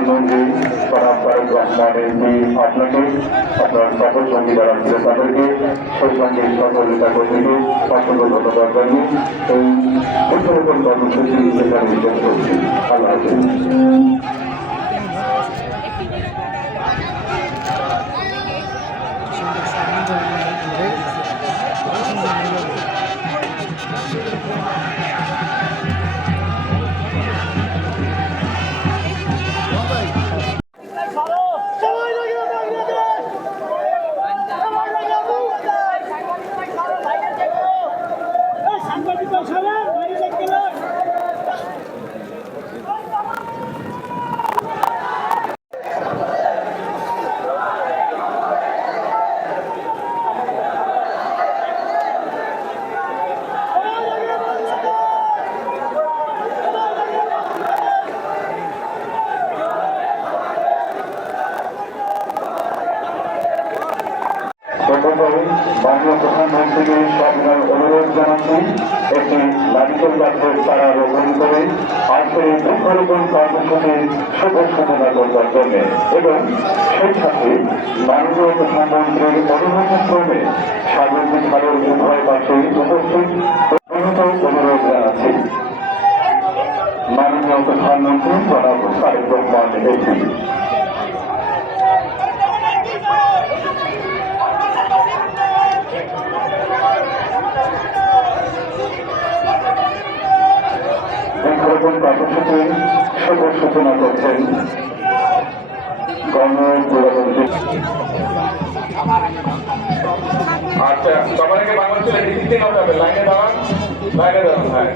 প্রধানমন্ত্রী জনাব তারেক রহমান এমপি আপনাকে, আপনার সকল সঙ্গী যারা ছিল তাদেরকে, সেই সঙ্গে সকল নেতা কর্মীকে অসংখ্য ধন্যবাদ জানিয়ে এই বৃক্ষরোপণ কর্মসূচি এখানে শেষ করছি। আল্লাহ হাফেজ। মাননীয় প্রধানমন্ত্রীকে সবিনয় অনুরোধ জানাচ্ছি একটি নারিকেল গাছের চারা রোপণ করে আজকের এই বৃক্ষরোপণ কর্মসূচির শুভ সূচনা করবার জন্য এবং সেই সাথে মাননীয় প্রধানমন্ত্রীর অনুমোদনক্রমে সাগরদ্বীপ খালের উভয় পাশে উপস্থিত অনুরোধ জানাচ্ছি মাননীয় প্রধানমন্ত্রী জনাব তারেক রহমান এমপি। বৃক্ষরোপণ কর্মসূচির শুভ সূচনা করছেন গণপ্রজাতন্ত্রী। আচ্ছা, সবাইকে বাংলাদেশে ডিসিপ্লিন হতে হবে। লাইনে দাঁড়ান, লাইনে দাঁড়ান। হ্যাঁ,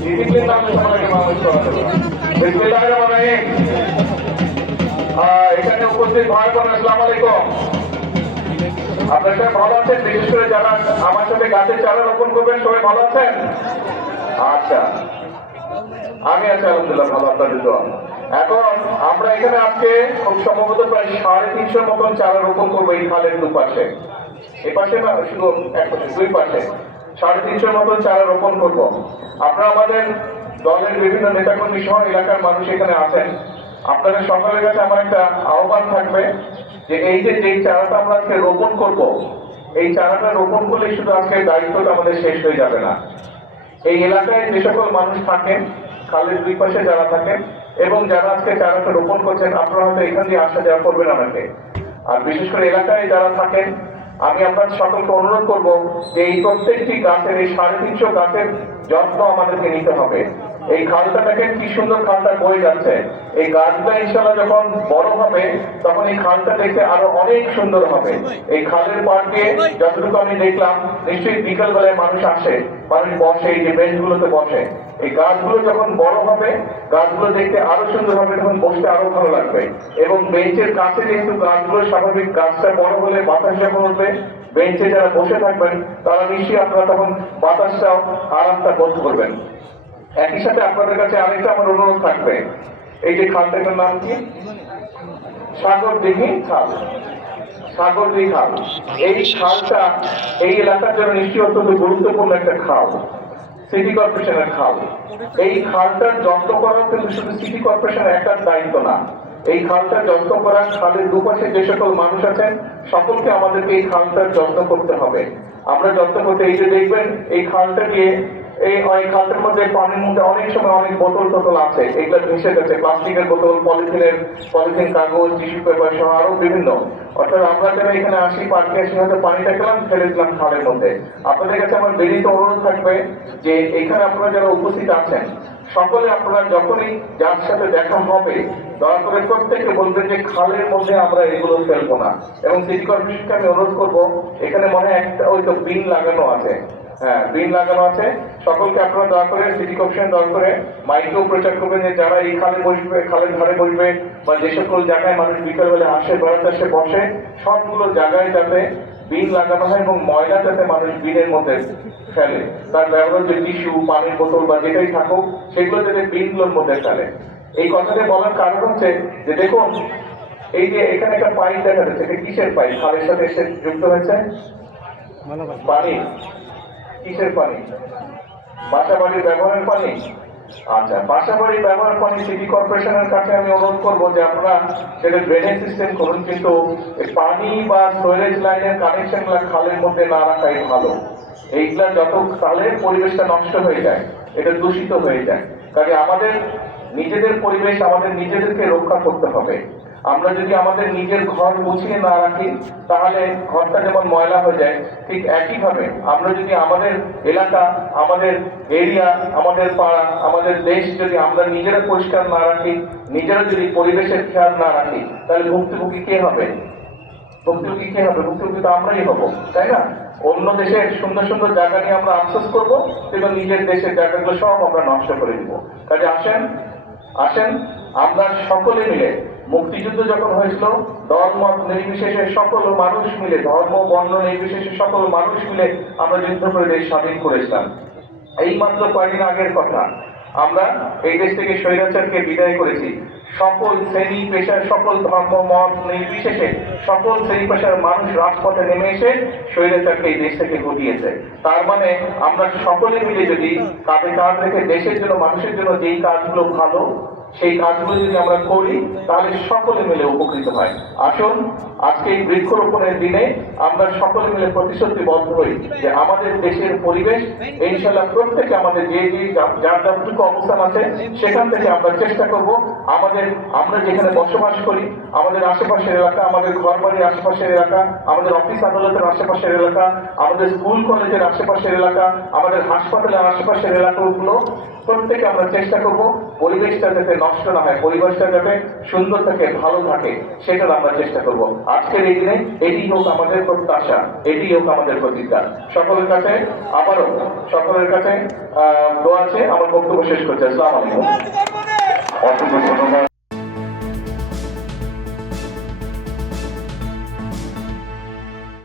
ডিসিপ্লিন নামে সবাইকে বাংলাদেশ করাতে হবে। বিসমিল্লাহির রহমানির রহিম। এখানে উপস্থিত ভাই বোন, আসসালামু আলাইকুম। আপনারা সবাই ভালো আছেন? বিশেষ করে যারা আমার সাথে গাছের চারা রোপণ করবেন, সবাই ভালো আছেন? আচ্ছা, আমি আছি আলহামদুলিল্লাহ ভালো, আপনাদের দোয়া। এখন আমরা এখানে আজকে খুব সম্ভবত প্রায় 350 মতন চারা রোপণ করবো এই খালের দুপাশে। এ পাশে না, শুধু এক পাশে, দুই পাশে 350 মতন চারা রোপণ করবো। আপনারা আমাদের দলের বিভিন্ন নেতাকর্মী সহ এলাকার মানুষ এখানে আছেন। আপনাদের সকলের কাছে আমার একটা আহ্বান থাকবে যে এই যে চারাটা আমরা আজকে রোপণ করব, এই চারাটা রোপণ করলে শুধু আজকে দায়িত্বটা আমাদের শেষ হয়ে যাবে না। এই এলাকায় যে সকল মানুষ থাকেন, খালের দুই পাশে যারা থাকেন এবং যারা আজকে চারাটা রোপণ করছেন, আপনারা হয়তো এখান দিয়ে আসা যাওয়া করবেন আমাকে। আর বিশেষ করে এলাকায় যারা থাকেন, আমি আপনাদের সকলকে অনুরোধ করব যে এই প্রত্যেকটি গাছের, এই 350 গাছের যত্ন আমাদেরকে নিতে হবে। এই খালটা দেখেন কি সুন্দর খালটা বয়ে যাচ্ছে। এই গাছটা ইনশাআল্লাহ যখন বড় হবে তখন এই খালটা দেখতে আরো অনেক সুন্দর হবে। এই খালের পাড় দিয়ে যতটুকু আমি দেখলাম, নিশ্চয়ই বিকাল বেলায় মানুষ আসে, মানুষ বসে, এই যে বেঞ্চগুলোতে বসে। এই গাছগুলো যখন বড় হবে, গাছগুলো দেখতে আরো সুন্দর হবে, তখন বসতে আরো ভালো লাগবে। এবং বেঞ্চের কাছে যেহেতু গাছগুলো স্বাভাবিক, গাছটা বড় হলে বাতাস যখন উঠবে, বেঞ্চে যারা বসে থাকবেন তারা নিশ্চয়ই আপনারা তখন বাতাসটাও আরামটা বোধ করবেন। একই সাথে আপনাদের কাছে আরেকটা আমার অনুরোধ থাকবে, এই যে খালটার নাম কি? সাগরদিঘি খাল। সাগরদিঘি খাল, এই খালটা এই এলাকার জন্য নিশ্চয়ই অত্যন্ত গুরুত্বপূর্ণ একটা খাল, সিটি কর্পোরেশনের খাল। এই খালটার যত্ন করা কিন্তু শুধু সিটি কর্পোরেশনের একার দায়িত্ব না। এই খালটার যত্ন করা, খালের দুপাশে যে সকল মানুষ আছেন সকলকে আমাদেরকে এই খালটার যত্ন করতে হবে। আমরা যত্ন করতে, এই যে দেখবেন এই খালটা দিয়ে, এই খালটার মধ্যে পানির মধ্যে অনেক সময় অনেক বোতল টোতল আছে, এগুলো ভেসে গেছে, প্লাস্টিকের বোতল, পলিথিন, কাগজ, টিস্যু পেপার সহ আরো বিভিন্ন। অর্থাৎ আমরা যারা এখানে আসি, পার্কে আসি, হয়তো পানিটা খেলাম, ফেলে দিলাম খালের মধ্যে। আপনাদের কাছে আমার বিনীত অনুরোধ থাকবে যে এখানে আপনারা যারা উপস্থিত আছেন সকলে আপনারা যখনই যার সাথে দেখা হবে দয়া করে প্রত্যেককে বলবেন যে খালের মধ্যে আমরা এগুলো ফেলবো না। এবং সিটি কর্পোরেশনকে আমি অনুরোধ করবো, এখানে মনে হয় একটা ওই তো বিন লাগানো আছে, হ্যাঁ বিন লাগানো আছে, সকলকে আপনারা দয়া করে সিটি কর্পোরেশন দয়া করে মাইকেও প্রচার করবেন যে যারা এই খালে বসবে, খালের ধারে বসবে, বা যে সকল জায়গায় মানুষ বিকালবেলা আসে, বেড়াতে আসে, বসে, সবগুলো জায়গায় যাতে বিন লাগানো হয় এবং ময়লা যাতে মানুষ বিনের মধ্যে ফেলে, তার ব্যবহার যে টিস্যু, পানির বোতল বা যেটাই থাকুক সেগুলো যাতে বিনগুলোর মধ্যে ফেলে। এই কথাটা বলার কারণ হচ্ছে যে দেখুন, এই যে এখানে একটা পাইপ দেখা যাচ্ছে, এটা কিসের পাইপ? খালের সাথে এসে যুক্ত হয়েছে পানি। কিসের পানি? বাসা বাড়ির ব্যবহারের পানি? আচ্ছা, বাসাবাড়ি ব্যবহার পানি সিটি কর্পোরেশনের কাছে আমি অনুরোধ করবো যে আপনারা সেটা ড্রেনেজ সিস্টেম করুন, কিন্তু এই পানি বা সুয়ারেজ লাইনের কানেকশনগুলো খালের মধ্যে না রাখাই ভালো। এইগুলা যত তাহলে পরিবেশটা নষ্ট হয়ে যায়, এটা দূষিত হয়ে যায়। কাজে আমাদের নিজেদের পরিবেশ আমাদের নিজেদেরকে রক্ষা করতে হবে। আমরা যদি আমাদের নিজের ঘর গুছিয়ে না রাখি তাহলে ঘরটা যেমন ময়লা হয়ে যায়, ঠিক একইভাবে আমরা যদি আমাদের এলাকা, আমাদের এরিয়া, আমাদের পাড়া, আমাদের দেশ যদি আমরা নিজেরা পরিষ্কার না রাখি, নিজেরা যদি পরিবেশের খেয়াল না রাখি, তাহলে ভুক্তভোগী কে হবে? ভুক্তভোগী কে হবে? ভুক্তভোগী তো আমরাই হব, তাই না? অন্য দেশের সুন্দর সুন্দর জায়গা নিয়ে আমরা আফসোস করবো, এবং নিজের দেশের জায়গাগুলো সব আমরা নষ্ট করে দিব। কাজে আসেন আমরা সকলে মিলে, মুক্তিযুদ্ধ যখন হয়েছিল দল মত নির্বিশেষে সকল মানুষ মিলে, ধর্ম বর্ণ নির্বিশেষে সকল মানুষ মিলে আমরা যুদ্ধ করে দেশ স্বাধীন করেছিলাম। এই মাত্র কয়েকদিন আগের কথা, আমরা এই দেশ থেকে স্বৈরাচারকে বিদায় করেছি। সকল শ্রেণী পেশার, সকল ধর্ম মত নির্বিশেষে সকল শ্রেণী পেশার মানুষ রাজপথে নেমে এসে স্বৈরাচারকে এই দেশ থেকে হটিয়েছে। তার মানে আমরা সকলে মিলে যদি কাঁধে কাঁধ রেখে দেশের জন্য, মানুষের জন্য যেই কাজগুলো ভালো, সেই কাজগুলো যদি আমরা করি তাহলে সকলে মিলে উপকৃত হয়। আসুন আজকে এই বৃক্ষরোপণের দিনে আমরা সকলে মিলে প্রতিশ্রুতিবদ্ধ হই যে আমাদের দেশের পরিবেশ ইনশাআল্লাহ প্রত্যেকে আমাদের যে যার যতটুকু অবস্থান আছে সেখান থেকে আমরা চেষ্টা করব আমরা যেখানে বসবাস করি, আমাদের আশেপাশের এলাকা, আমাদের ঘর বাড়ির আশেপাশের এলাকা, আমাদের অফিস আদালতের আশেপাশের এলাকা, আমাদের স্কুল কলেজের আশেপাশের এলাকা, আমাদের হাসপাতালের আশেপাশের এলাকাগুলো প্রত্যেকে আমরা চেষ্টা করব পরিবেশটা যাতে নষ্ট না হয়, পরিবেশটা যাতে সুন্দর থাকে, ভালো থাকে, সেটার আমরা চেষ্টা করব। আজকের এই দিনে এটি হোক আমাদের প্রত্যাশা, এটি হোক আমাদের প্রতিজ্ঞা। সকলের কাছে আবারও সকলের কাছে দোয়া আছে। আমার বক্তব্য শেষ করছি। আসসালামু আলাইকুম। অসংখ্য ধন্যবাদ।